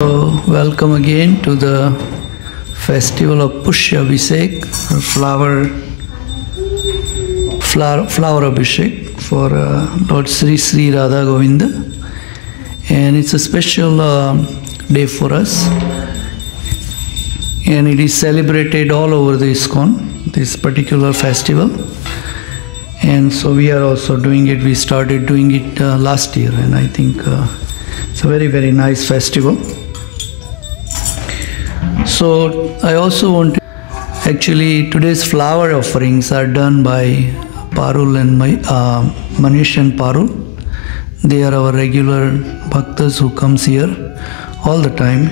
So welcome again to the festival of Pushya Abhishek, flower Abhishek for Lord Sri Sri Radha Govinda, and it's a special day for us, and it is celebrated all over the ISKCON, this particular festival. And so we are also doing it. We started doing it last year, and I think it's a very nice festival. So I also want to, actually today's flower offerings are done by Parul and Manish and Parul. They are our regular bhaktas who comes here all the time,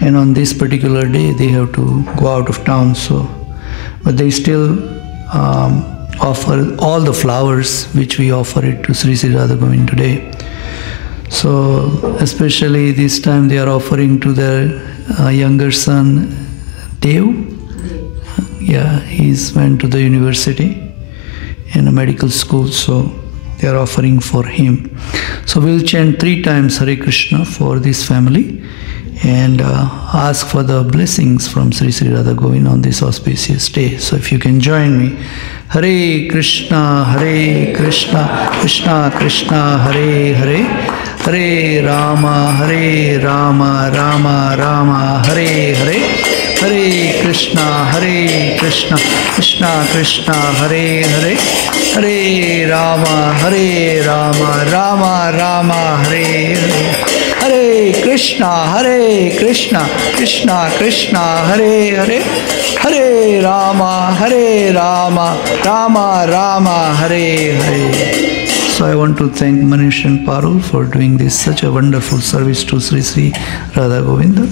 and on this particular day they have to go out of town, so but they still offer all the flowers which we offer it to Sri Sri Radha Govinda today. So especially this time they are offering to their younger son Dev. Yeah, he's went to the university in a medical school, so they are offering for him. So we'll chant 3 times Hare Krishna for this family and ask for the blessings from Sri Sri Radha Govinda on this auspicious day. So if you can join me. Hare Krishna, Krishna Krishna, Hare Hare, Hare Rama, Rama Rama, Hare Hare, Hare Krishna, Krishna Krishna, Hare Hare, Hare Rama, Rama Hare Hare. Hare Krishna, Krishna Krishna, Hare Hare, Hare Rama, Rama Hare Hare. So I want to thank Manish and Parul for doing this such a wonderful service to Sri Sri Radha Govinda.